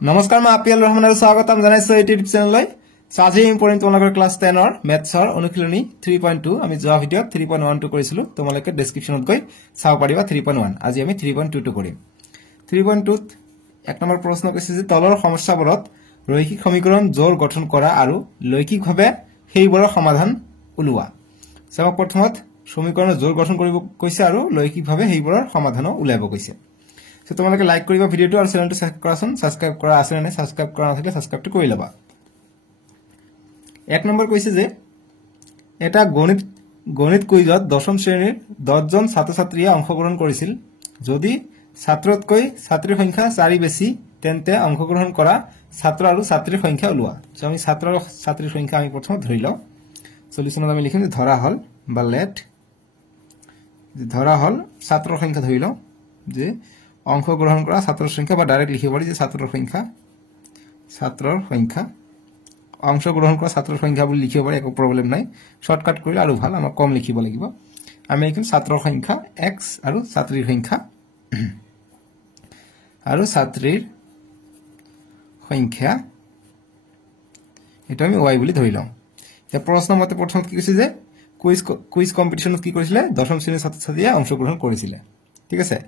নমস্কাৰ মই আপিয়াল ৰহমান আৰু স্বাগতম জনাইছো ইউটিউব চেনেললৈ আজি ইম্পৰ্টেন্ট তোমালোকৰ ক্লাছ 10 ৰ মেথছৰ অনুশীলনী 3.2 আমি যোৱা ভিডিঅত 3.12 কৰিছিলো তোমালোকে ডেসক্ৰিপচনত গৈ চাও পাৰিবা 3.1 আজি আমি 3.22 কৰিম 3.2 ত এক নম্বৰ প্ৰশ্ন কৈছে যে তলৰ সমস্যাবোৰত ৰৈখিক সমীকৰণ জোৰ গঠন কৰা আৰু লৈখিকভাৱে সেইবোৰৰ সমাধান উলোৱা সব প্ৰথমত সমীকৰণৰ জোৰ গঠন কৰিব কৈছে আৰু লৈখিকভাৱে সেইবোৰৰ সমাধান উলাব কৈছে So তোমালোকে লাইক কৰিবা ভিডিওটো আৰু চেনেলটো সাবস্ক্ৰাইব কৰা আছে নে সাবস্ক্ৰাইব কৰা নাথাকিলে সাবস্ক্ৰাইবটো কৰি লবা এক নম্বৰ কৈছে যে এটা গণিত কুইজত দশম শ্ৰেণীৰ 10 জন ছাত্ৰ-ছাত্ৰীয়ে অংশগ্ৰহণ কৰিছিল যদি ছাত্ৰতকৈ ছাত্ৰীৰ সংখ্যা 4 বেছি তেন্তে অংশগ্ৰহণ কৰা ছাত্ৰ আৰু ছাত্ৰীৰ সংখ্যা উলোৱা সো আমি ছাত্ৰ আৰু ছাত্ৰীৰ সংখ্যা আমি প্ৰথম ধৰি লও সলিউশনত আমি লিখিম যে ধৰা হল বা লেট ধৰা হল ছাত্ৰৰ সংখ্যা ধৰি লও যে অংশগ্ৰহণ কৰা ছাত্ৰৰ সংখ্যা বা ডাইৰেক্ট লিখিব পাৰি যে ছাত্ৰৰ সংখ্যা অংশগ্ৰহণ কৰা ছাত্ৰৰ সংখ্যা বুলি লিখিব পাৰি একো প্ৰবলেম নাই শৰ্টকাট কৰিলে আৰু ভাল আমাৰ কম লিখিব লাগিব আমি লিখিম ছাত্ৰৰ সংখ্যা x আৰু ছাত্ৰীৰ সংখ্যা এটা আমি y বুলি ধৰি লওঁ এতিয়া প্ৰশ্ন মতে প্ৰথম কি কৈছে যে কুইজ কম্পিটিশনত কি কৰিছিলে দশম শ্ৰেণীৰ ছাত্ৰ-ছাত্ৰীয়ে অংশগ্ৰহণ কৰিছিলে ঠিক আছে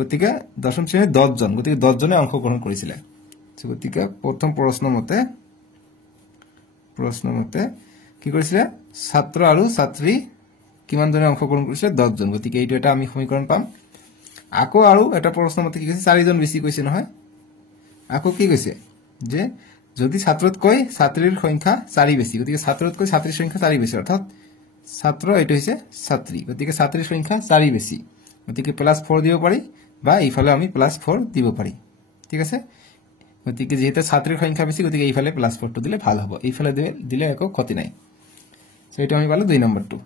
গতিকে দশম শ্ৰেণীৰ 10 জন গতিকে 10 জনে অংশগ্ৰহণ কৰিছিল গতিকে প্ৰথম প্ৰশ্ন মতে কি কৰিছিল ছাত্ৰ আৰু ছাত্ৰী কিমান জনে অংশগ্ৰহণ কৰিছিল 10 জন গতিকে এইটো এটা আমি সমীকৰণ পাম আকো আৰু এটা প্ৰশ্ন মতে কি কৈছে 4 জন বেছি কৈছে নহয় আকো কি কৈছে যে যদি ছাত্ৰতকৈ ছাত্ৰীৰ সংখ্যা 4 বেছি গতিকে ছাত্ৰতকৈ ছাত্ৰীৰ সংখ্যা 4 বেছি অৰ্থাৎ ছাত্ৰ এটো হৈছে ছাত্ৰী গতিকে ছাত্ৰীৰ সংখ্যা 4 বেছি গতিকে +4 দিব পাৰি বা ইফালে আমি +4 দিব পাৰি ঠিক আছে গতিকে যেহেতু ছাত্ৰীৰ সংখ্যা বেছি গতিকে ইফালে +4 টো দিলে ভাল হ'ব ইফালে দিলে একো ক্ষতি নাই সো এটা আমি পালো 2 নম্বৰটো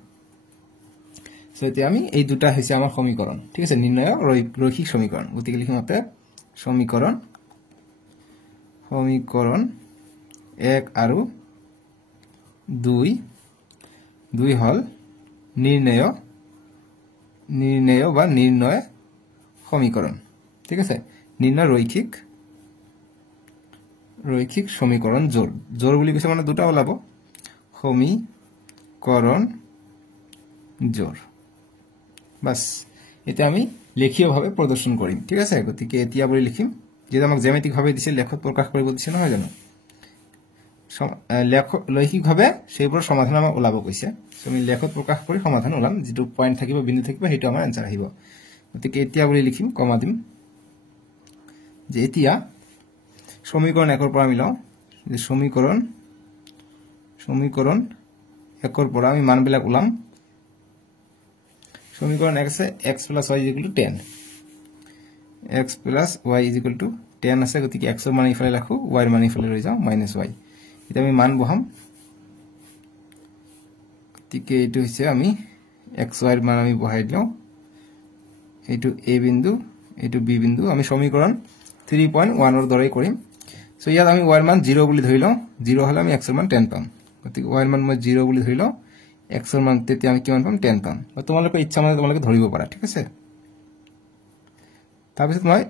সো এতিয়া আমি এই দুটা হৈছে আমাৰ সমীকৰণ ঠিক আছে নিৰ্ণয় ৰৈখিক সমীকৰণ গতিকে লিখিম মতে সমীকৰণ 1 আৰু 2 হল নির্ণয় সমীকরণ ঠিক আছে নির্ণয় রৈখিক সমীকরণ জোর বুলি কৈছে মানে দুটা ওলাব সমীকরণ জোর বাস এটা আমি লেখীয়ভাৱে প্ৰদৰ্শন কৰিম ঠিক আছে গতিকে এতিয়া বুলি লিখিম যেটা আমাক জ্যামিতিক ভাৱে দিছে লেখত প্ৰকাশ কৰিব দিছে নহয় জানো লৈখিকভাৱে সেইবোৰ সমাধান আমাক ওলাব কৈছে আমি লেখত প্ৰকাশ কৰি সমাধান ওলাম যেটো পয়েন্ট থাকিব বিন্দু থাকিব হেতু আমাৰ আনসাৰ আহিব গতিকে এতিয়া বুলি লিখিম কমা দিম যে এতিয়া সমীকৰণ 1 ৰ পৰা আমি লওঁ যে সমীকৰণ 1 ৰ পৰা আমি মানবিলাক ওলাম সমীকৰণ 1 আছে x + y = 10 x + y = 10 আছে গতিকে x ৰ মান ইফালে ৰাখো y ৰ মান ইফালে লৈ যাও -y এটা আমি মান বহাম গতিকে এইটো হৈছে আমি x y ৰ মান আমি বহাই দিও এইটো a বিন্দু এইটো b বিন্দু আমি সমীকৰণ 3.1 ৰ দৰে কৰিম সো ইয়াত আমি y ৰ মান 0 বুলি ধৰি লওঁ 0 হলে আমি x ৰ মান 10 পাম গতিকে y ৰ মান মই 0 বুলি ধৰি লওঁ x ৰ মান তেতিয়া আমি কিমান পাম 10 পাম তোমালোকে ইচ্ছা মতে তোমালোকে ধৰিব পাৰা ঠিক আছে তাৰপিছত মই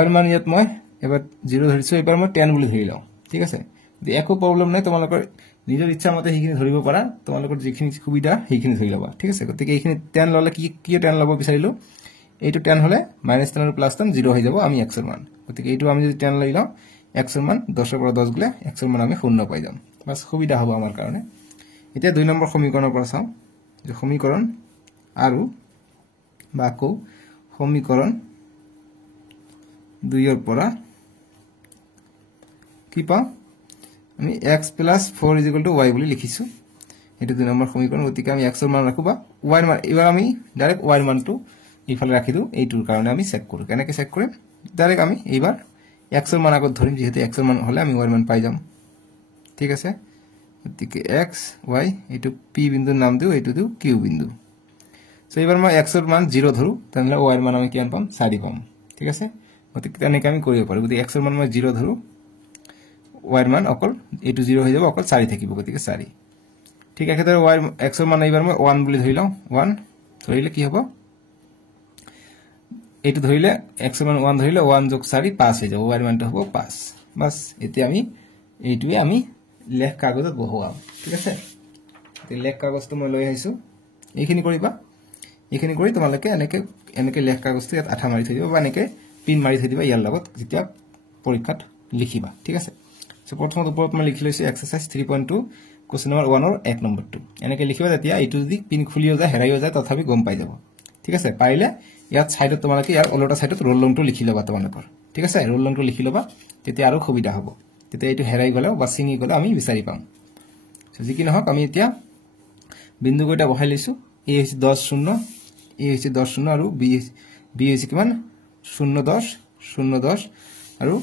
y ৰ মান ইয়াত মই এবাৰ 0 ধৰিছো এবাৰ মই 10 বুলি ধৰি লওঁ ঠিক আছে একো প্ৰবলেম নাই তোমালোকৰ নিজৰ ইচ্ছা মতে হেখিনি ধৰিব পাৰা তোমালোকৰ যিখিনি সুবিধা হেখিনি ধৰি লবা ঠিক আছে গতিকে এইখিনি 10 ললে কি 10 লব বিচাৰিলো এইটো 10 হলে -10 আৰু +10 0 হৈ যাব আমি x ৰ মান গতিকে এইটো আমি যদি 10 লৈ লওঁ x ৰ মান 10 ৰ পৰা 10 গলে x ৰ মান আমি 0 পাই যাম বাস সুবিধা হ'ব আমাৰ কাৰণে এতিয়া 2 নম্বৰ সমীকৰণৰ পৰা চাও যে সমীকৰণ আৰু বাকো সমীকৰণ 2 ৰ পৰা কি পাও আমি x + 4 = y বুলি লিখিছো এটো 2 নম্বৰ সমীকৰণ গতিকে আমি x ৰ মান ৰাখবা y ৰ মান এবাৰ আমি ডাইৰেক্ট y ৰ মানটো ইফালে ৰাখি দিও এইটোৰ কাৰণে আমি চেক কৰো কেনেকৈ চেক কৰিম ডাইৰেক্ট আমি এইবাৰ x ৰ মান আগত ধৰিম যেহেতু x ৰ মান হলে আমি y ৰ মান পাই যাম ঠিক আছে গতিকে x y এইটো p বিন্দুৰ নাম দিও এইটো দিও q বিন্দু সো এবাৰ মই x ৰ মান 0 ধৰো তেনলে y ৰ মান আমি কিমান পাম 4 পাম ঠিক আছে গতিকে তেনেকৈ আমি কৰিব পাৰো গতিকে x ৰ মান মই 0 ধৰো y ৰ মান অকল এইটো 0 হৈ যাব অকল 4 থাকিব গতিকে 4 ঠিক আছে তাৰ x ৰ মান এবাৰ মই 1 বুলি ধৰি লওঁ 1 ধৰিলে কি হ'ব এইটো ধৰিলে x ৰ মান 1 ধৰিলে 1 যোগ 4 5 হৈ যাব y ৰ মানটো হ'ব 5 বাস এতিয়া আমি এইটোৱে আমি লেখ কাগজত বহুৱাম ঠিক আছে এই লেখ কাগজটো মই লৈ আহিছো এইখিনি কৰিবা এইখিনি কৰি তোমালোকে এনেকে লেখ কাগজটো ইয়াত আঠা মাৰি থৈ দিবা বা এনেকে পিন মাৰি থৈ দিবা ইয়াৰ লগত যেতিয়া পৰীক্ষাত লিখিবা ঠিক আছে সো প্ৰথমত ওপৰত মই লিখি লৈছো এক্সাৰসাইজ 3.2 কোশ্চেন নম্বৰ 1 ৰ 1 নম্বৰটো এনেকে লিখিবা তেতিয়া এইটো যদি পিন খুলিও যায় হেৰাইও যায় তথাপি গম পাই যাব ঠিক আছে পাৰিলে ইয়াত সাইডত তোমালোকে ইয়াৰ ওলটা সাইডত ৰোল নম্বৰটো লিখি লবা তোমালোকৰ ঠিক আছে ৰোল নম্বৰটো লিখি লবা তেতিয়া আৰু সুবিধা হ'ব তেতিয়া এইটো হেৰাই গলে বা চিঙি গলে আমি বিচাৰি পাম সো যি কি নহক আমি এতিয়া বিন্দু কয়টা বহাই লৈছো a হৈছে 10 0 a হৈছে 10 0 আৰু b হৈছে কিমান 0 10 0 10 আৰু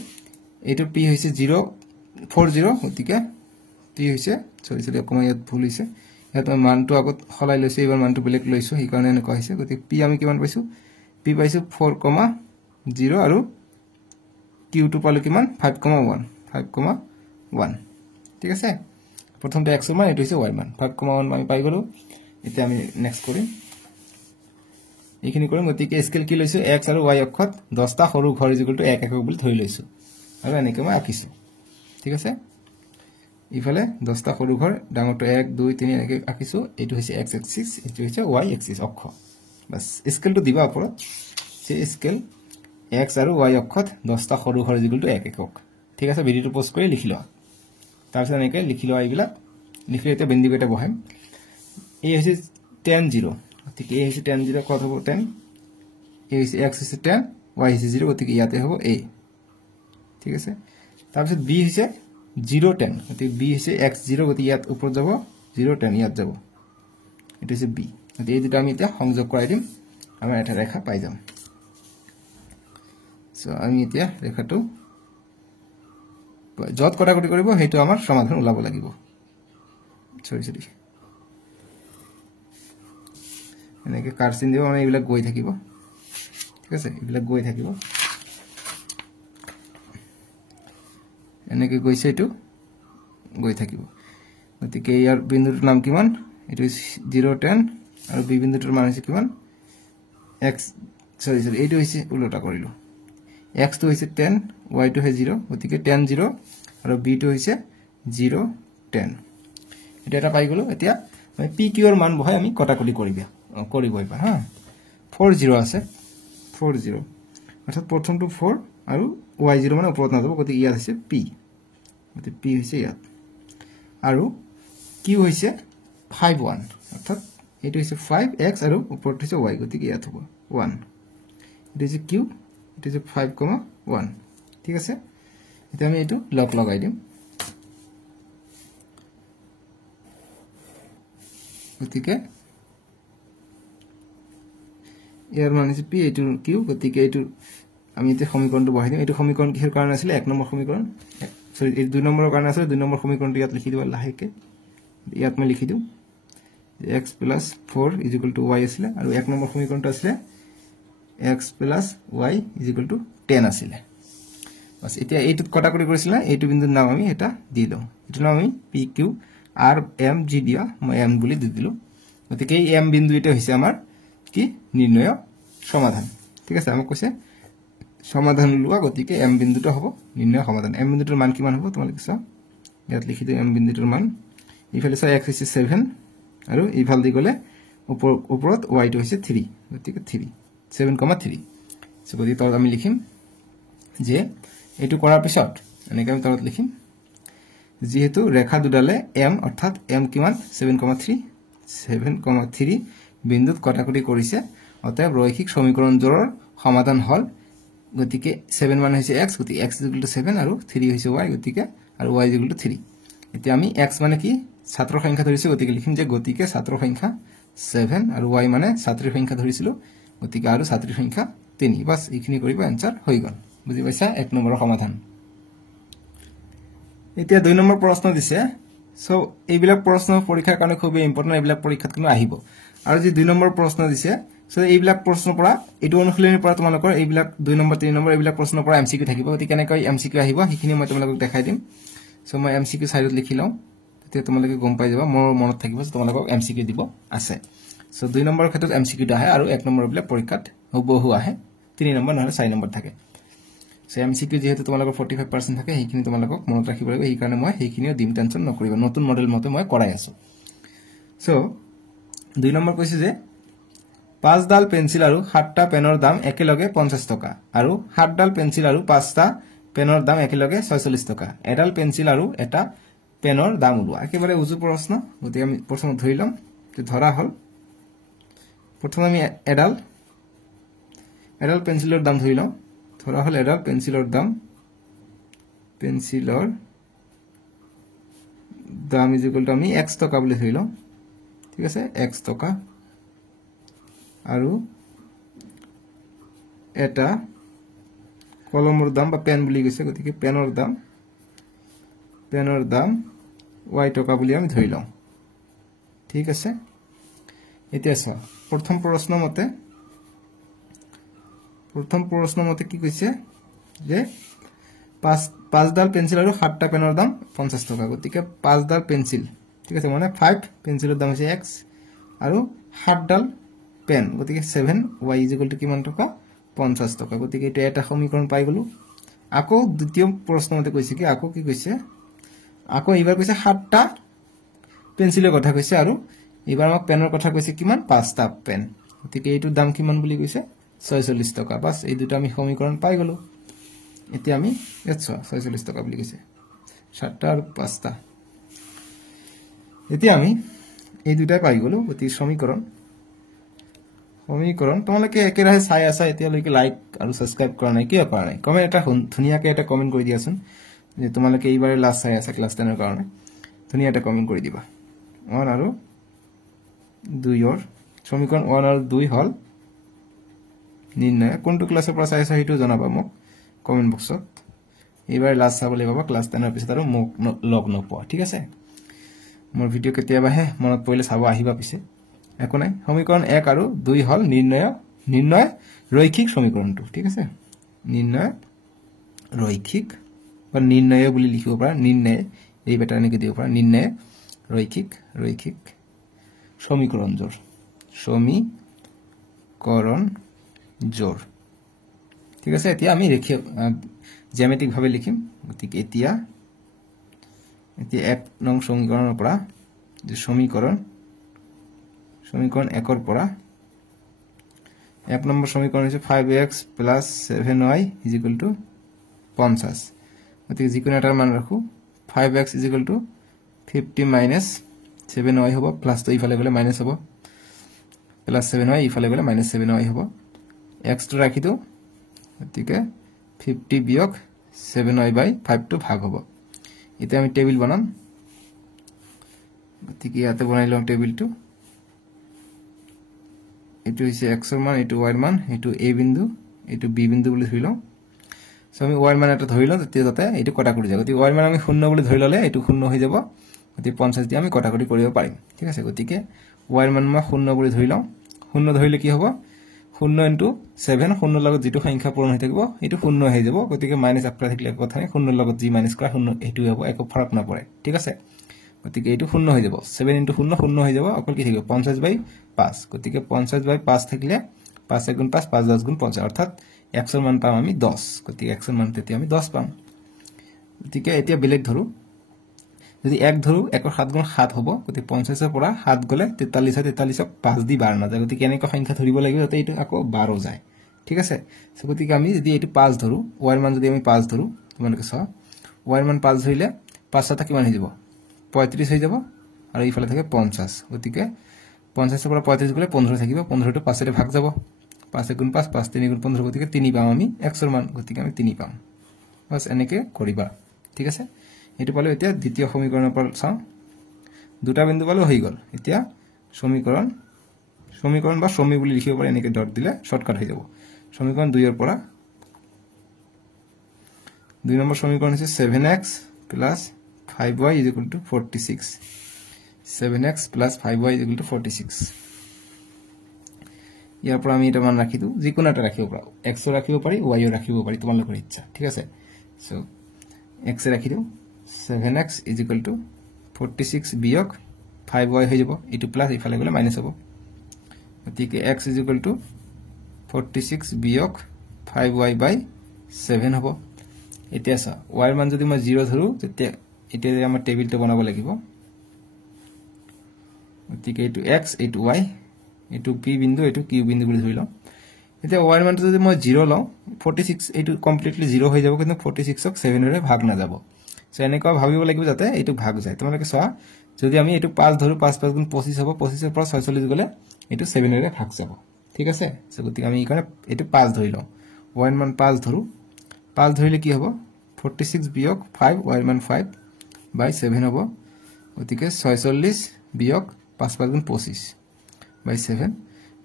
এইটো p হৈছে 0 40 গতিকে p হৈছে সৰি অকমা ইয়াত ভুল হৈছে ইয়াত মই মানটো আগত খলাই লৈছো এবাৰ মানটো বেলেগ লৈছো এই কাৰণে এনেকুৱা হৈছে গতিকে p আমি কিমান পাইছো p পাইছো 4,0 আৰু q টো পালো কিমান 5,1 ঠিক আছে প্ৰথমতে x ৰ মান এটো হৈছে y ৰ মান 5,1 আমি পাই গলো এতিয়া আমি নেক্সট কৰিম এইখিনি কৰিম গতিকে স্কেল কি লৈছো x আৰু y অক্ষত 10 টা সৰু ঘৰ ইকুৱেল টু 1 একক বুলি ধৰি লৈছো আৰু এনেকৈ মই আঁকিছো ঠিক আছে ইফালে 10 টা সৰু ঘৰ ডাঙৰটো 1 2 3 এনেকৈ আঁকিছো এটো হৈছে x এক্সিস এটো হৈছে y এক্সিস অক্ষ বাস স্কেলটো দিবা ওপৰত যে স্কেল x আৰু y অক্ষত 10 টা সৰু ঘৰ ইকুৱেল টু 1 একক ঠিক আছে ভিডিওটো পজ কৰি লিখি লোৱা তাৰপিছত এনেকৈ লিখি লোৱা এইবিলাক লিখি এতিয়া বিন্দু কেইটা বহাম a হৈছে 10 0 গতিকে a হৈছে 10 0 কত হ'ব 10 a হৈছে x হৈছে 10 y হৈছে 0 গতিকে ইয়াতে হ'ব a ঠিক আছে তাৰপিছত b হৈছে 0 10 গতিকে b হৈছে x 0 গতিকে ইয়াত ওপৰত যাব 0 10 ইয়াত যাব এটা হৈছে b গতিকে এই দুটা আমি এতিয়া সংযোগ কৰাই দিম আমৰা এটা ৰেখা পাই যাম সো আমি এতিয়া ৰেখাটো যত কটাকটি কৰিব হেতু আমাৰ সমাধান ওলাব লাগিব সৰি এনেকে কাৰ্সিন দিব মানে এইবিলাক গৈ থাকিব ঠিক আছে এইবিলাক গৈ থাকিব এনেকে গৈছে এটো গৈ থাকিব গতিকে ইয়াৰ বিন্দুটোৰ নাম কিমান এটো 0 10 আৰু বি বিন্দুটোৰ মান হৈছে কিমান x সৰি এটো হৈছে উল্টা কৰিলো x টো হৈছে 10 y টো হৈছে 0 গতিকে 10 0 আৰু b টো হৈছে 0 10 এটা পাই গলো এতিয়া মানে p q ৰ মান বহাই আমি কটাকটি কৰিব এবাৰ হা 4 0 আছে 4 0 অৰ্থাৎ প্ৰথমটো 4 আৰু y 0 মানে ওপৰত না যাব গতিকে ইয়াত আছে p গতিকে p হৈছে ইয়াত আৰু q হৈছে 5 1 অৰ্থাৎ এটো হৈছে 5x আৰু ওপৰত হৈছে y গতিকে ইয়াত হ'ব 1 এটো হৈছে q এটো হৈছে 5,1 ঠিক আছে এতিয়া আমি এটো লক লগাই দিম গতিকে ইয়াৰ মানে হৈছে p এটো q গতিকে এটো আমি এতিয়া সমীকৰণটো বহাই দিম এটো সমীকৰণ কিহৰ কাৰণে আছিল এক নম্বৰ সমীকৰণ সৰি এই দুই নম্বৰৰ কাৰণে আছিল দুই নম্বৰ সমীকৰণটো ইয়াত লিখি দিবা লাহেকে ইয়াত মই লিখি দিম x plus 4 is equal to y আসলে আৰু এক নম্বৰ সমীকৰণটো আসলে x plus y is equal to 10 আসলে বাস এতিয়া এইটো কটাকটি কৰিছিল এইটো বিন্দুৰ নাম আমি এটা দিলো এটো নাম আমি p q r m g দিয়া মই m বুলি দি দিলো গতিকে এই m বিন্দু এটা হৈছে আমাৰ কি নিৰ্ণয় সমাধান ঠিক আছে আমাক কৈছে সমাধান লোৱা গতিকে m বিন্দুটো হ'ব নিৰ্ণয় সমাধান m বিন্দুটোৰ মান কিমান হ'ব তোমালোকে চাও ইয়াত লিখি দিম m বিন্দুটোৰ মান ইফালে চাই x হৈছে 7 আৰু ইফাল দি গলে ওপৰত y টো হৈছে 3 গতিকে 3 7,3 সো গতি তলত আমি লিখিম যে এটো কৰাৰ পিছত এনেকৈ আমি তলত লিখিম যেহেতু ৰেখা দুডালে m অৰ্থাৎ m কিমান 7,3 বিন্দুত কটাকটি কৰিছে অতএব ৰৈখিক সমীকৰণজোৰৰ সমাধান হল গতিকে 7 মান হৈছে x গতিকে x 7 আৰু 3 হৈছে y গতিকে আৰু y 3 এতিয়া আমি x মানে কি ছাত্ৰৰ সংখ্যা ধৰিছো গতিকে লিখিম যে গতিকে ছাত্ৰৰ সংখ্যা 7 আৰু y মানে ছাত্ৰীৰ সংখ্যা ধৰিছিলো গতিকে আৰু ছাত্ৰীৰ সংখ্যা 3 বাস এইখিনি কৰিব আনসাৰ হৈ গল বুজি পাইছা এক নম্বৰৰ সমাধান এতিয়া দুই নম্বৰ প্ৰশ্ন দিছে সো এইবিলাক প্ৰশ্ন পৰীক্ষাৰ কাৰণে খুব ইম্পৰ্টেন্ট এইবিলাক পৰীক্ষাত কোনো আহিব আৰু যে দুই নম্বৰ প্ৰশ্ন দিছে সো এইবিলাক প্ৰশ্নৰ পৰা এটো অনুশীলনৰ পৰা তোমালোকৰ এইবিলাক দুই নম্বৰ তিনি নম্বৰ এইবিলাক প্ৰশ্নৰ পৰা এমসিকিউ থাকিব গতিকে কেনেকৈ এমসিকিউ আহিব সেইখিনি মই তোমালোকক দেখাই দিম সো মই এমসিকিউ সাইডত লিখি লওঁ তেতিয়া তোমালোকে গম পাই যাবা মোৰ মনত থাকিব যে তোমালোকক এমসিকিউ দিব আছে সো দুই নম্বৰ ক্ষেত্ৰত এমসিকিউ আহে আৰু এক নম্বৰ বিলাক পৰীক্ষাত বহু আহে 3 নম্বৰ নহলে 4 নম্বৰ থাকে সো এমসিকিউ যেহেতু তোমালোকৰ 45% থাকে সেইখিনি তোমালোকক মনত ৰাখিব লাগিব এই কাৰণে মই সেইখিনিও দিম টেনচন নকৰিবা নতুন মডেল মতে মই কৰাই আছো সো 2 নম্বৰ কৈছে যে 5 ডাল পেন্সিল আৰু 7টা পেনৰ দাম একেলগে 50 টকা আৰু 7 ডাল পেন্সিল আৰু 5টা পেনৰ দাম একেলগে 46 টকা এডাল পেন্সিল আৰু এটা পেনৰ দাম উলোৱা একেবাৰে উজু প্ৰশ্ন গতি আমি প্ৰথম ধৰি লম যে ধৰা হল প্ৰথম আমি এডাল পেন্সিলৰ দাম ধৰি লম ধৰা হল এডাল পেন্সিলৰ দাম ইকুয়াল টু আমি x টকা বুলি ধৰি লম ঠিক আছে x টকা আৰু এটা কলমৰ দাম বা পেন বুলি কৈছে গতিকে পেনৰ দাম y টকা বুলি আমি ধৰি লম ঠিক আছে এতিয়া চা প্ৰথম প্ৰশ্ন মতে কি কৈছে যে 5 ডাল পেন্সিল আৰু 7টা পেনৰ দাম 50 টকা গতিকে 5 ডাল পেন্সিল ঠিক আছে মানে 5 পেন্সিলৰ দাম হৈছে x আৰু 7 ডাল পেন গতিকে 7 y = কিমান টকা 50 টকা গতিকে এটা এটা সমীকৰণ পাই গলো আকৌ দ্বিতীয় প্ৰশ্ন মতে কৈছে কি আকৌ কি কৈছে আকৌ এবাৰ কৈছে 7টা পেন্সিলৰ কথা কৈছে আৰু এবাৰ আমাক পেনৰ কথা কৈছে কিমান 5টা পেন গতিকে এইটো দাম কিমান বুলি কৈছে 46 টকা বাস এই দুটো আমি সমীকৰণ পাই গলো এতিয়া আমি 46 টকা বুলি কৈছে 7টা আৰু 5টা এতিয়া আমি এই দুটাই পাই গলো গতি সমীকৰণ তোমালোকে একেৰাহে চাই আছা এতিয়ালৈকে লাইক আৰু সাবস্ক্ৰাইব কৰা নাই কিয় কৰা নাই কমেন্ট এটা ধুনিয়াকে এটা কমেন্ট কৰি দিয়াচোন যে তোমালোকে এইবাৰে লাষ্ট চাই আছা ক্লাস 10 ৰ কাৰণে ধুনিয়া এটা কমেন্ট কৰি দিবা 1 আৰু 2 ৰ সমীকৰণ 1 আৰু 2 হল নিৰ্ণয় কোনটো ক্লাসৰ পৰা চাই আছা হেতু জনাবা মোক কমেন্ট বক্সত এইবাৰ লাষ্ট চাবলৈ পাবা ক্লাস 10 ৰ পিছত আৰু মোক লগ নপোৱা ঠিক আছে মোৰ ভিডিও কেতিয়াবাহে মনত পৰিলে চাব আহিবা পিছে একো নাই সমীকৰণ 1 আৰু 2 হল নিৰ্ণয় ৰৈখিক সমীকৰণটো ঠিক আছে নিৰ্ণয় ৰৈখিক বা নিৰ্ণয় বুলি লিখিব পাৰা নিৰ্ণয় এই প্যাটাৰ্ণকে দিব পাৰা নিৰ্ণয় ৰৈখিক সমীকৰণ জোৰ ঠিক আছে এতিয়া আমি ৰেখীয় জ্যামিতিক ভাৱে লিখিম গতিকে এতিয়া 1 নং সমীকৰণৰ পৰা যে সমীকৰণ 1 ৰ পৰা 1 নম্বৰ সমীকৰণ হৈছে 5x + 7y = 50 গতিকে যিকোনো এটাৰ মান ৰাখো 5x = 50 - 7y হ'ব প্লাস তো ইফালে গলে মাইনাস হ'ব প্লাস 7y ইফালে গলে মাইনাস 7y হ'ব x তো ৰাখি দিও গতিকে 50 - 7y/5 টো ভাগ হ'ব এতিয়া আমি টেবিল বনাম গতিকে ইয়াতে বনাই লম টেবিলটো এটো হৈছে x ৰ মান এটো y ৰ মান এটো a বিন্দু এটো b বিন্দু বুলি ধৰি লম সো আমি y ৰ মান এটা ধৰি লম তেতিয়া যাতে এটো কটা কৰি যাব গতিকে y ৰ মান আমি 0 বুলি ধৰি ললে এটো 0 হৈ যাব গতিকে 50 দি আমি কটা কৰি কৰিব পাৰিম ঠিক আছে গতিকে y ৰ মান মই 0 বুলি ধৰি লম 0 ধৰিলে কি হ'ব 0 * 7 0 লগত যেটো সংখ্যা পূৰণ হৈ থাকিব এটো 0 হৈ যাব গতিকে মাইনাস আফটাৰ থাকিলে কথা নাই 0 লগত যি মাইনাস কৰা 0 এটো হ'ব একো ফৰক নপৰে ঠিক আছে গতিকে এটো 0 হৈ যাব 7 * 0 0 হৈ যাব অকল কি থাকিব 50/5 গতিকে 50/5 থাকিলে 5 * 5 5 10 * 50 অৰ্থাৎ x ৰ মান পাম আমি 10 গতিকে x ৰ মান তেতিয়া আমি 10 পাম গতিকে এতিয়া বেলেগ ধৰো যদি 1 ধৰো 1 ৰ 7 গুণ 7 হ'ব গতিকে 50 ৰ পৰা 7 গলে 43 43ক 5 দি 12 না যায় গতিকে এনেকৈ সংখ্যা ধৰিব লাগিব যাতে এটো আকৌ 12 যায় ঠিক আছে সো গতিকে আমি যদি এটো 5 ধৰো y ৰ মান যদি আমি 5 ধৰো তোমালোকে চাও y ৰ মান 5 ধৰিলে 5 টা কিমান হৈ যাব 35 হৈ যাব আৰু ইফালে থাকে 50 গতিকে 50 ৰ পৰা 35 গলে 15 থাকিব 15 টো 5 ৰে ভাগ যাব 5 * 5 5 3 * 15 গতিকে 3 পাম আমি x ৰ মান গতিকে আমি 3 পাম বাস এনেকৈ কৰিবা ঠিক আছে এটো পালো এতিয়া দ্বিতীয় সমীকৰণৰ পৰা চাও দুটা বিন্দু পালো হৈ গল এতিয়া সমীকৰণ বা সমী বুলি লিখিব পাৰি এনেকৈ ডট দিলে শৰ্টকাট হৈ যাব সমীকৰণ 2 ৰ পৰা 2 নম্বৰ সমীকৰণ হৈছে 7x + 5y = 46 7x + 5y = 46 ইয়াৰ পৰা আমি এটা মান ৰাখি দিও যিকোনো এটা ৰাখিব পাৰো x ও ৰাখিব পাৰি y ও ৰাখিব পাৰি তোমালোকৰ ইচ্ছা ঠিক আছে সো x ৰাখি দিও 7x = 46 - 5y হৈ যাব এটো প্লাস ইফালে গলে মাইনাস হ'ব গতিকে x = 46 - 5y/7 হ'ব এতিয়া সা y ৰ মান যদি মই 0 ধৰু তেতিয়া এতিয়া আমাৰ টেবিলটো বনাব লাগিব গতিকে এটো x এটো y এটো p বিন্দু এটো q বিন্দু বুলি ধৰি লওঁ এতিয়া y ৰ মানটো যদি মই 0 লওঁ 46 এটো কমপ্লিটলি 0 হৈ যাব কিন্তু 46 ক 7 ৰে ভাগ না যাব সো এনেকুৱা ভাবিব লাগিব যাতে এটো ভাগ যায় তোমালোকে চোৱা যদি আমি এটো 5 ধৰু 5 5 গুণ 25 হ'ব 25 ৰ পৰা 46 গলে এটো 7 ৰে ভাগ যাব ঠিক আছে সো গতিকে আমি ইকাৰণে এটো 5 ধৰি লওঁ y ৰ মান 5 ধৰু 5 ধৰিলে কি হ'ব 46 বিয়োগ 5 y ৰ মান 5/7 হ'ব গতিকে 46 বিয়োগ 5 5 গুণ 25/7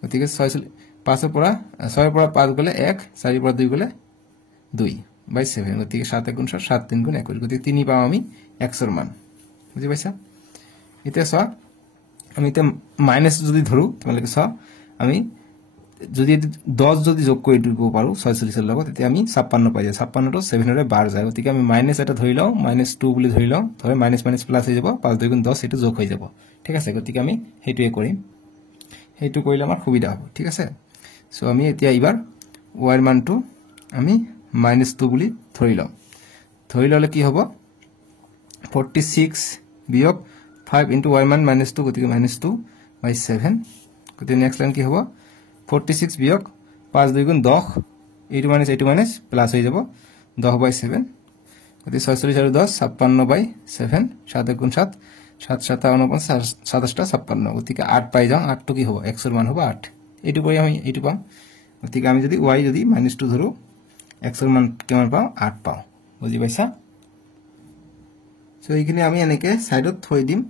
গতিকে 46 5 ৰ পৰা 6 ৰ পৰা 5 গলে 1 4 ৰ পৰা 2 গলে 2/7 গতিকে 7 গুণ 7 7 3 গুণ 21 গতিকে 3 পাও আমি x ৰ মান বুজি পাইছা এতিয়া চোৱা আমি তে মাইনাস যদি ধৰু তোমালোকে চোৱা আমি যদি 10 যদি যোগ কৰি দিব পাৰো 46 ৰ লগত তেতিয়া আমি 56 পাই যাও 56 টো 7 ৰে বাৰ যায় গতিকে আমি মাইনাস এটা ধৰি লওঁ -2 বুলি ধৰি লওঁ ধৰে মাইনাস মাইনাস প্লাস হৈ যাব 5 2 গুণ 10 এটো যোগ হৈ যাব ঠিক আছে গতিকে আমি হেইটোৱে কৰিম হেইটো কৰিলে আমাৰ সুবিধা হ'ব ঠিক আছে সো আমি এতিয়া এবাৰ y ৰ মানটো আমি -2 বুলি ধৰি লওঁ ধৰি ললে কি হ'ব 46 বিয়োগ 5 into y মান -2 গতিকে -2/7 গতিকে নেক্সট লাইন কি হ'ব 46 বিয়োগ 5 2 গুণ 10 এইটো মাইনাস প্লাস হৈ যাব 10/7 গতিকে 46 আৰু 10 56/7 7 গুণ 7 7 7 49 27 56 গতিকে 8 পাই যাও 8 টো কি হ'ব x ৰ মান হ'ব 8 এইটো পৰি আমি এইটো পাম গতিকে আমি যদি y যদি -2 ধৰু x ৰ মান কিমান পাও 8 পাও বুজি পাইছা সো এইখিনি আমি এনেকে সাইডত থৈ দিম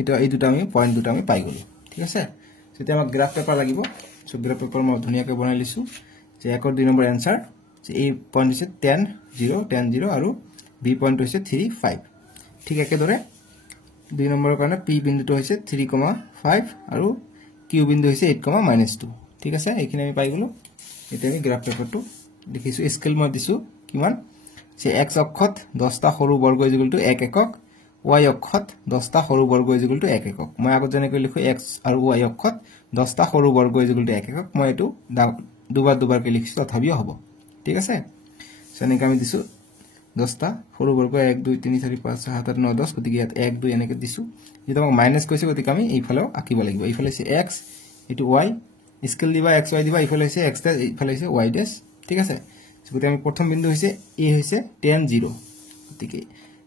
এটা এই দুটা আমি পয়েন্ট দুটা আমি পাই গলো ঠিক আছে তেতিয়া আমাক গ্ৰাফ পেপাৰ লাগিব সো গ্ৰাফ পেপাৰ মই ধুনিয়াকৈ বনাই লিছো যে 1 ৰ 2 নম্বৰ आंसर যে এই পয়েন্ট হৈছে 10 0 10 0 আৰু b পয়েন্ট হৈছে 3 5 ঠিক একেদৰে 2 নম্বৰৰ কাৰণে p বিন্দুটো হৈছে 3,5 আৰু q বিন্দু হৈছে 8,-2 ঠিক আছে এইখিনি আমি পাই গলো এটা আমি গ্ৰাফ পেপাৰটো দেখিছো স্কেল মই দিছো কিমান যে x অক্ষত 10টা সৰু বৰ্গ = 1 একক y অক্ষত 10টা সৰু বৰ্গ = 1 একক মই আগত যেনেকৈ লিখো x আৰু y অক্ষত 10টা সৰু বৰ্গ = 1 একক মই এটো দুবাৰ কে লিখিছো তথাপিও হ'ব ঠিক আছে সেনেকৈ আমি দিছো 10টা সৰু বৰ্গ 1 2 3 4 5 6 7 8 9 10 গতিকে ইয়াত 1 2 এনেকৈ দিছো যেটা মই মাইনাস কৈছো গতিকে আমি এইফালেও আকিব লাগিব এইফালে আছে x এটো y স্কেল দিবা x y দিবা এইফালে আছে x দাস এইফালে আছে y দাস ঠিক আছে গতিকে আমি প্ৰথম বিন্দু হৈছে a হৈছে 10 0 গতিকে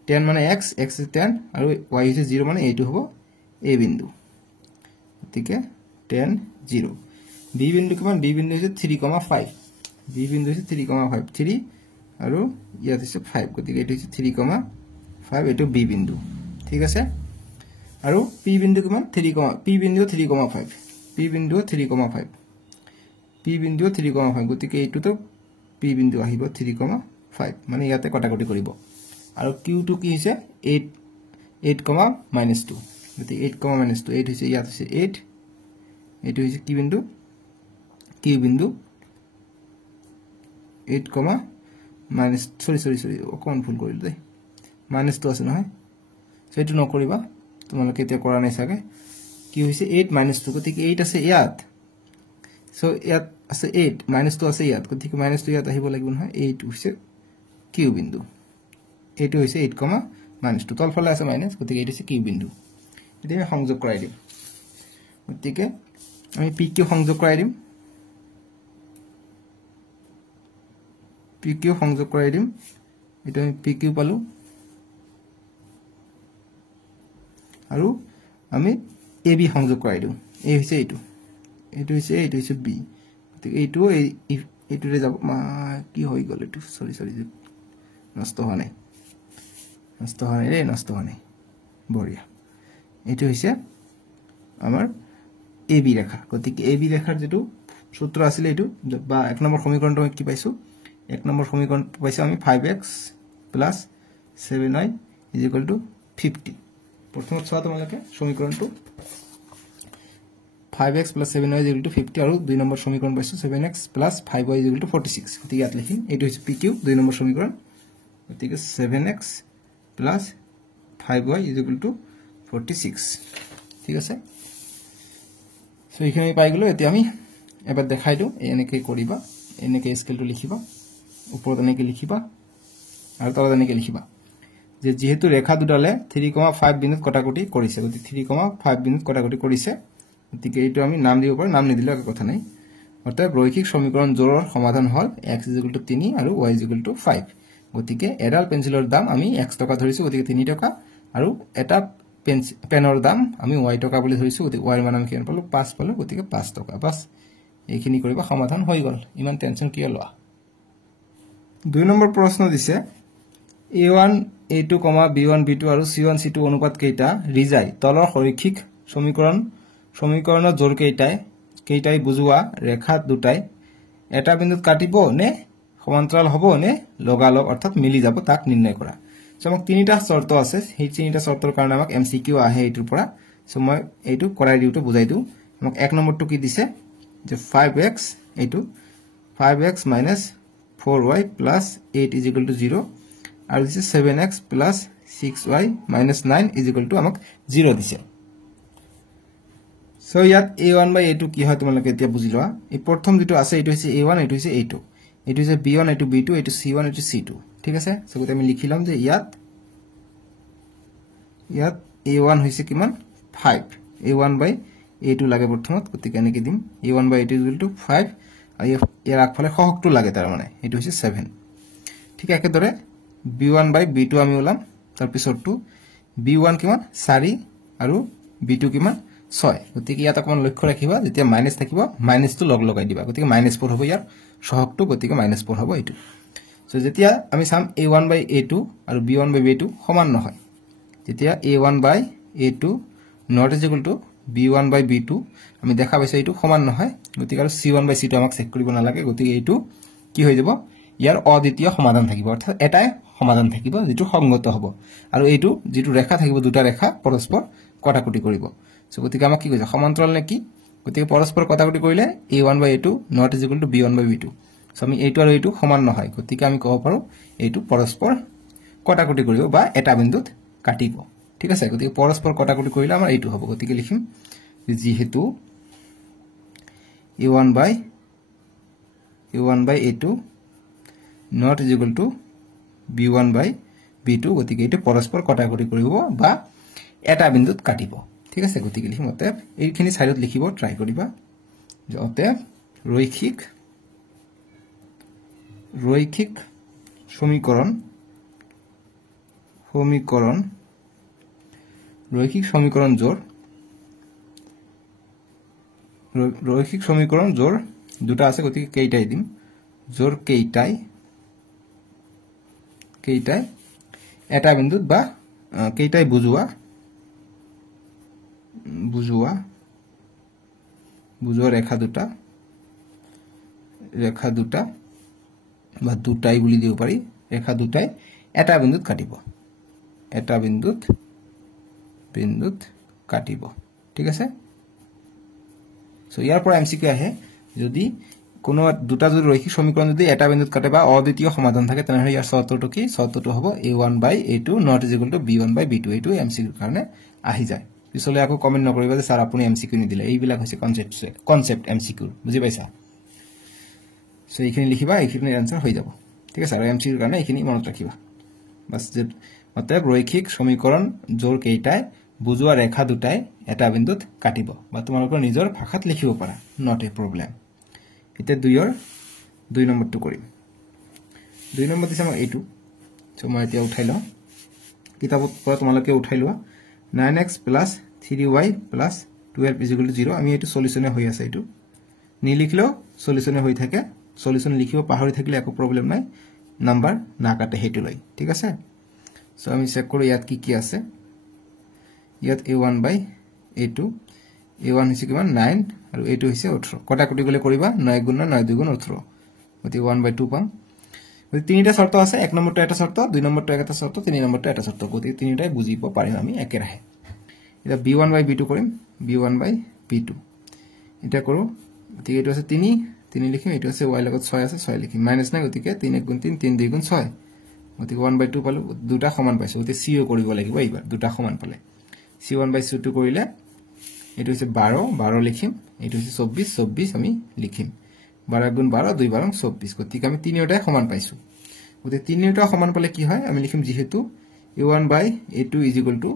10 মানে x x 10 আৰু y হৈছে 0 মানে এইটো হ'ব a বিন্দু গতিকে 10 0 b বিন্দু কিমান b বিন্দু হৈছে 3,5 b বিন্দু হৈছে 3,5 3 আৰু ইয়াত আছে 5 গতিকে এইটো হৈছে 3,5 এটো b বিন্দু ঠিক আছে আৰু p বিন্দু কিমান 3, p বিন্দু 3,5 p বিন্দু 3,5 p বিন্দু 3,5 গতিকে এইটোতো p বিন্দু আহিব 3,5 মানে ইয়াতে কটাকটি কৰিব আৰু q টো কি হৈছে 8 8,-2 গতিকে 8,-2 8 হৈছে ইয়াত আছে 8 এইটো হৈছে কি বিন্দু q বিন্দু 8, সৰি অকন ভুল কৰিলো দেই -2 আছে নহয় সো এটো নকৰিবা তোমালোকে এতিয়া কৰা নাই সাগে কি হৈছে 8 -2 গতিকে 8 আছে ইয়াত সো ইয়াত আছে 8 -2 আছে ইয়াত গতিকে -2 ইয়াত আহিব লাগিব নহয় 8 হৈছে q বিন্দু এইটো হৈছে 8,-2 তলফালে আছে মাইনাস গতিকে এইটো হৈছে q বিন্দু এতিয়া আমি সংযোগ কৰাই দিম গতিকে আমি pq সংযোগ কৰাই দিম pq সংযোগ কৰাই দিম এটা আমি pq পালো আৰু আমি ab সংযোগ কৰাই দিম a হৈছে এইটো এইটো হৈছে b গতিকে এইটো এইটোৰে যাব কি হৈ গল এইটো সৰি নষ্ট হোৱা নাই বঢ়িয়া এইটো হৈছে আমাৰ ab ৰেখা গতিকে ab ৰেখাৰ যেটো সূত্ৰ আছিল এইটো বা 1 নম্বৰ সমীকৰণটো কি পাইছো 1 নম্বৰ সমীকৰণ পাইছো আমি 5x + 7y = 50 প্ৰথমত চোৱা তোমালোকে সমীকৰণটো 5x + 7y = 50 আৰু 2 নম্বৰ সমীকৰণ পাইছো 7x + 5y = 46 গতিকে ইয়াত লিখিম এইটো হৈছে pq 2 নম্বৰ সমীকৰণ গতিকে 7x + 5y = 46 ঠিক আছে সো এইখিনি পাই গলো এতিয়া আমি এবাৰ দেখাই দিও এনেকৈ কৰিবা এনেকে স্কেলটো লিখিবা ওপৰত এনেকে লিখিবা আৰু তলত এনেকে লিখিবা যে যেহেতু ৰেখা দুডালে 3,5 বিন্দুত কটাকটি কৰিছে গতি 3,5 বিন্দুত কটাকটি কৰিছে গতিকে এইটো আমি নাম দিব পাৰো নাম নিদিলে একো কথা নাই অৰ্থাৎ ৰৈখিক সমীকৰণ জোৰৰ সমাধান হল x 3 আৰু y 5 গতিকে এডাল পেন্সিলৰ দাম আমি x টকা ধৰিছো গতিকে 3 টকা আৰু এটা পেনৰ দাম আমি y টকা বুলি ধৰিছো গতিকে y ৰ মান আমি কিমান পালো 5 পালো গতিকে 5 টকা বাস এইখিনি কৰিবা সমাধান হৈ গল ইমান টেনচন কিয় লোৱা 2 নম্বৰ প্ৰশ্ন দিছে a1 a2, b1 b2 আৰু c1 c2 অনুপাত কেইটা ৰিজাই তলৰ ৰৈখিক সমীকৰণৰ জোৰ কেইটাই বুজোৱা ৰেখা দুটাই এটা বিন্দুত কাটিব নে সমান্তৰাল হ'ব নে লগালগ অৰ্থাৎ মিলি যাব তাক নিৰ্ণয় কৰা সো আমাক তিনিটা শৰ্ত আছে সেই তিনিটা শৰ্তৰ কাৰণে আমাক এমসিকিউ আহে এইটোৰ পৰা সো মই এইটো কৰাই দিউটো বুজাই দিউ আমাক এক নম্বৰটো কি দিছে যে 5x এইটো 5x - 4y + 8 = 0 আৰু দিছে 7x + 6y - 9 = আমাক 0 দিছে সো ইয়াত a1 / a2 কি হয় তোমালোকে এতিয়া বুজি লোৱা এই প্ৰথম যেটো আছে এটো হৈছে a1 এটো হৈছে a2 এটো হৈছে b1 এটো b2 এটো c1 এটো c2 ঠিক আছে সো গতে আমি লিখিলাম যে ইয়াত a1 হৈছে কিমান 5 a1 / a2 লাগে প্ৰথমত গতিকে এনেকৈ দিম a1 / a2 = 5 আৰু ইয়াৰ আগফালে সহগটো লাগে তাৰ মানে এটো হৈছে 7 ঠিক একেদৰে b1 / b2 আমি ওলাম তাৰ পিছৰটো b1 কিমান 4 আৰু b2 কিমান 6 গতিকে ইয়াত অকমান লক্ষ্য ৰাখিবা যেতিয়া মাইনাস থাকিব মাইনাসটো লগ লগাই দিবা গতিকে -4 হ'ব ইয়াৰ সহগটো গতিকে -4 হ'ব এইটো সো যেতিয়া আমি চাম a1 / a2 আৰু b1 / b2 সমান নহয় যেতিয়া a1 / a2 not equal to b1 / b2 আমি দেখা পাইছো এইটো সমান নহয় গতিকে আৰু c1 / c2 আমাক চেক কৰিব নালাগে গতিকে এইটো কি হৈ যাব ইয়াৰ অদ্বিতীয় সমাধান থাকিব অৰ্থাৎ এটাই সমাধান থাকিব যেটো সংগত হ'ব আৰু এইটো যেটো ৰেখা থাকিব দুটা ৰেখা পৰস্পৰ কটাকটি কৰিব সো গতিকে আমাক কি কৈছে সমান্তৰাল নে কি গতিকে পৰস্পৰ কটাকটি কৰিলে a1 / a2 not equal to b1 / b2 so আমি এইটো আৰু এইটো সমান নহয় গতিকে আমি ক'ব পাৰো এইটো পৰস্পৰ কটাকটি কৰিব বা এটা বিন্দুত কাটিব ঠিক আছে গতিকে পৰস্পৰ কটাকটি কৰিলে আমাৰ এইটো হ'ব গতিকে লিখিম যেহেতু a1 / a2 not equal to b1 / b2 গতিকে এইটো পৰস্পৰ কটাকটি কৰিব বা এটা বিন্দুত কাটিব ঠিক আছে গতিকে লিখিম অতএব এইখিনি সাইডত লিখিব ট্রাই কৰিবা যে অতএব রৈখিক সমীকরণ জোর দুটা আছে গতিকে কেইটাই দিম জোর কেইটাই এটা বিন্দুত বা কেইটাই বুজোৱা ৰেখা দুটা বা দুটাই বুলি দিব পাৰি ৰেখা দুটাই এটা বিন্দুত কাটিব ঠিক আছে সো ইয়াৰ পৰা এমসিকিউ আহে যদি কোনো দুটা যদি ৰৈখিক সমীকৰণ যদি এটা বিন্দুত কাটে বা অদ্বিতীয় সমাধান থাকে তেনহলে ইয়াৰ শৰ্তটো কি শৰ্তটো হ'ব a1 / a2 not equal to b1 / b2 এইটো এমসিকিউৰ কাৰণে আহি যায় পিছলৈ আকৌ কমেন্ট নকৰিবা যে স্যাৰ আপুনি এমসিকিউ নিদিলে এইবিলাক হৈছে কনসেপ্ট এমসিকিউ বুজি পাইছা সো এইখিনি লিখিবা এইখিনি আনসার হৈ যাব ঠিক আছে আৰু এমসিকিউৰ কাৰণে এইখিনি মনত ৰাখিবা বাস যে অতএব ৰৈখিক সমীকৰণ জোৰ কেইটাই বুজোৱা ৰেখা দুটাই এটা বিন্দুত কাটিব বা তোমালোকৰ নিজৰ ভাষাত লিখিব পাৰা নট এ প্ৰবলেম এতিয়া 2 নম্বৰটো কৰিম 2 নম্বৰ দিছে মই এইটো সো মই এতিয়া উঠাই লওঁ কিতাপত পৰা তোমালোকে উঠাই লোৱা 9x + 3y + 12 = 0 আমি এইটো সলিউশনে হৈ আছে এইটো নিলিখিলেও সলিউশনে হৈ থাকে সলিউশন লিখিব পাহৰি থাকিলে একো প্ৰবলেম নাই নাম্বাৰ না কাটে হেতু লৈ ঠিক আছে সো আমি চেক কৰো ইয়াত কি আছে ইয়াত a1 / a2 a1 হৈছে কিমান 9 আৰু a2 হৈছে 18 কটাকটি গলে কৰিবা 9 * 9 9 * 18 গতি 1/2 পাম গতি তিনিটা শর্ত আছে এক নম্বৰটো এটা শৰ্ত দুই নম্বৰটো এটা শৰ্ত তিনি নম্বৰটো এটা শৰ্ত গতি তিনিটাই বুজিব পাৰিম আমি একেৰাহে এটা b1 / b2 কৰিম b1 / b2 এটা কৰো গতি এটো আছে 3 লিখিম এটো আছে y লগত 6 আছে 6 লিখিম মাইনাস নাই গতিকে 3 * 1 = 3 3 * 2 = 6 গতি 1/2 পালো দুটা সমান পাইছো গতি co কৰিব লাগিব এইবাৰ দুটা সমান পালে c1 / c2 কৰিলে এটো হৈছে 12 লিখিম এটো হৈছে 24 আমি লিখিম 12 গুণ 12 2 12 24 গতিকে আমি তিনিওটাই সমান পাইছো গতিকে তিনিওটা সমান পালে কি হয় আমি লিখিম যেহেতু a1 by a2 is equal to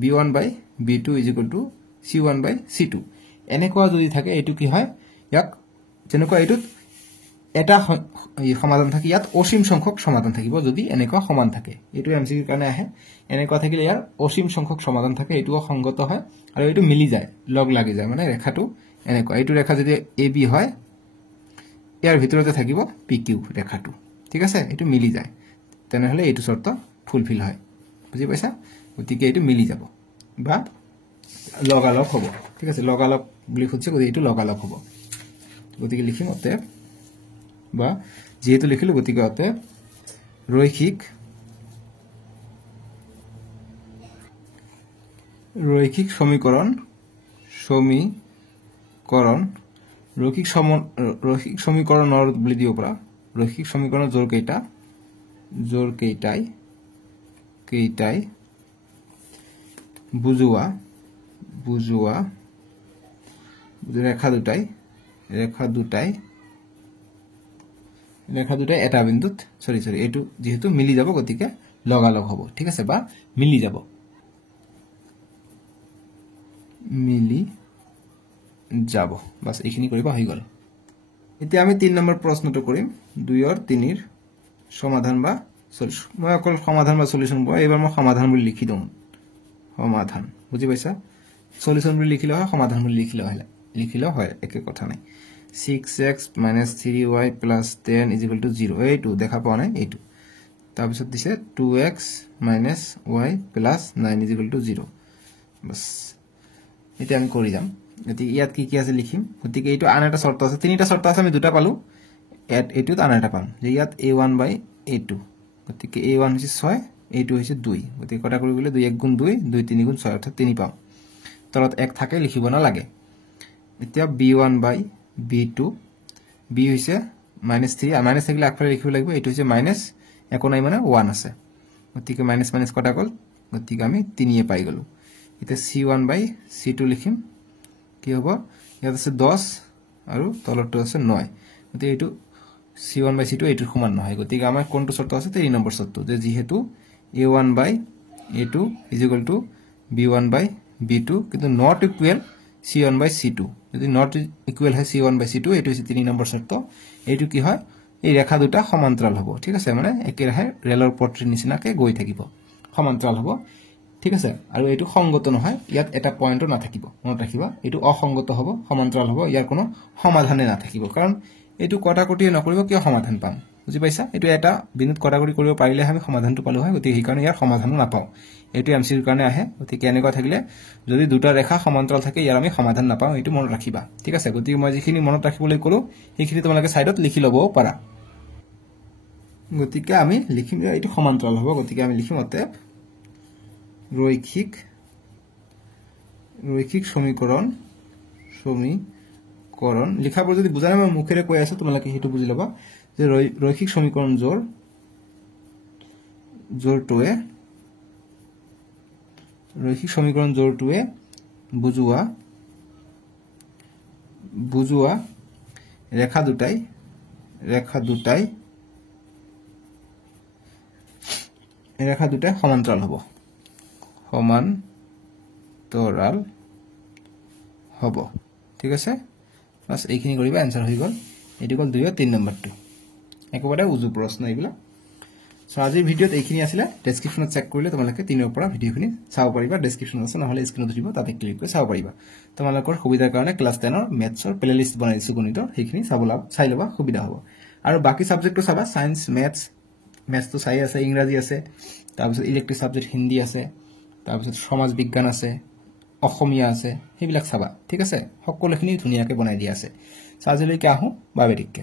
b1 by b2 is equal to c1 by c2 এনেকুৱা যদি থাকে এটো কি হয় ইয়াক যেনেকুৱা এটোত এটা সমাধান থাকে ইয়াত অসীম সংখ্যক সমাধান থাকিব যদি এনেকুৱা সমান থাকে এটো এমসিকিউৰ কাৰণে আহে এনেকুৱা থাকিলে ইয়াৰ অসীম সংখ্যক সমাধান থাকে এটোও সংগত হয় আৰু এটো মিলি যায় লগ লাগি যায় মানে ৰেখাটো এনেকুৱা এটো ৰেখা যদি ab হয় ইয়াৰ ভিতৰতে থাকিব pq ৰেখাটো ঠিক আছে এটো মিলি যায় তেনেহলে এটো শর্ত ফুলফিল হয় বুজি পাইছা গতিকে এটো মিলি যাব বা লগালগ হ'ব ঠিক আছে লগালগ বুলি খুঁজছে গতিকে এটো লগালগ হ'ব গতিকে লিখিম অতএব বা যেহেতু লিখিলো গতিকে অতএব রৈখিক সমীকরণ রৈখিক সমীকৰণৰ বুলি দিব পৰা ৰৈখিক সমীকৰণৰ জোৰ কেইটাই বুজোৱা ৰেখা দুটাই এটা বিন্দুত সরি এটো যেহেতু মিলি যাব গতিকে লগালগ হ'ব ঠিক আছে বা মিলি যাব বাস এইখিনি কৰিবা হৈ গল এতিয়া আমি 3 নম্বৰ প্ৰশ্নটো কৰিম 2 আৰু 3 ৰ সমাধান বা সলিউশন মই অকল সমাধান বা সলিউশন বয় এবাৰ মই সমাধান বুলি লিখি দম সমাধান বুজি পাইছা সলিউশন বুলি লিখিলে হয় সমাধান বুলি লিখিলে হয় একে কথা নাই 6x - 3y + 10 = 0 এইটো দেখা পোৱা নাই এইটো তাৰ পিছত দিছে 2x - y + 9 = 0 বাস এটা আমি কৰি যাম গতি ইয়াত কি আছে লিখিম গতিকে এইটো আন এটা শর্ত আছে তিনিটা শর্ত আছে আমি দুটা পালো এইটোত আন এটা পাম যে ইয়াত a1 by a2 গতিকে a1 হৈছে 6 a2 হৈছে 2 গতিকে কটা কৰি গলে 2 1 গুণ 2 2 3 গুণ 6 অৰ্থাৎ 3 পাম তলত 1 থাকে লিখিব না লাগে এতিয়া b1 by b2 b হৈছে -3 মাইনাস থাকিলে আগফালে লিখিব লাগিব এইটো হৈছে মাইনাস একো নাই মানে 1 আছে গতিকে মাইনাস মাইনাস কটা গল গতিকে আমি 3 এ পাই গলো এতিয়া c1 by c2 লিখিম কি হ'ব ইয়াত আছে 10 আৰু তলটো আছে 9 গতিকে এইটো c1 by c2 এইটোৰ সমান নহয় গতিকে আমাৰ কোনটো শৰ্ত আছে 3 নম্বৰ শর্ত যে যেহেতু a1 by a2 = b1 by b2 কিন্তু not equal c1 by c2 যদি not equal হয় c1 by c2 এইটো হৈছে 3 নম্বৰ শৰ্ত এইটো কি হয় এই ৰেখা দুটা সমান্তৰাল হ'ব ঠিক আছে মানে একেৰাহে ৰেলৰ পট্টিৰ নিচিনাকে গৈ থাকিব সমান্তৰাল হ'ব ঠিক আছে আৰু এইটো সংগত নহয় ইয়াত এটা পয়েন্টও না থাকিব মনত ৰাখিবা এইটো অসংগত হ'ব সমান্তৰাল হ'ব ইয়াৰ কোনো সমাধানে না থাকিব কাৰণ এইটো কটাকটি নকৰিব কিয় সমাধান পাম বুজি পাইছা এইটো এটা বিন্দুত কটাকটি কৰিব পাৰিলে আমি সমাধানটো পালো হয় গতিকে এই কাৰণে ইয়াৰ সমাধান নাপাও এইটো এমসিৰ কাৰণে আহে গতিকে এনেকুৱা থাকিলে যদি দুটা ৰেখা সমান্তৰাল থাকে ইয়াৰ আমি সমাধান নাপাও এইটো মনত ৰাখিবা ঠিক আছে গতিকে মই যিখিনি মনত ৰাখিবলৈ কলো সেইখিনি তোমালোকে সাইডত লিখি লব পাৰা গতিকে আমি লিখিম এইটো সমান্তৰাল হ'ব গতিকে আমি লিখিম অতএব ৰৈখিক সমীকৰণ লিখাবোৰ যদি বুজা নাই মই মুখেৰে কৈ আছো তোমালোকে হেতু বুজি লবা যে ৰৈখিক সমীকৰণ জোৰটোৱে বুজোৱা ৰেখা দুটাই সমান্তৰাল হ'ব ঠিক আছে বাস এইখিনি কৰিবা आंसर হৈ গল এটো গল 2 আৰু 3 নম্বৰটো একবাৰে উজু প্ৰশ্ন এইগুলা সো আজিৰ ভিডিওত এইখিনি আছিল ডেসক্ৰিপচনত চেক কৰিলে তোমালোকে 3 ৰ পৰা ভিডিওখিনি চাব পাৰিবা ডেসক্ৰিপচন আছে নহলে স্ক্ৰিনত দিব তাতে ক্লিক কৰি চাব পাৰিবা তোমালোকৰ সুবিধাৰ কাৰণে ক্লাস 10 ৰ মেথছৰ প্লেলিষ্ট বনাইছো গণিতৰ সেইখিনি চাই লবা সুবিধা হ'ব আৰু বাকি সাবজেক্টটো চাবা সায়েন্স মেথছটো চাই আছে ইংৰাজী আছে তাৰপিছত ইলেক্ট্ৰিক সাবজেক্ট হিন্দী আছে তাৰপিছত সমাজ বিজ্ঞান আছে অসমীয়া আছে সেইবিলাক চাবা ঠিক আছে সকলোখিনি ধুনিয়াকে বনাই দিয়া আছে সাজিলৈকে আহো বাবে ঠিক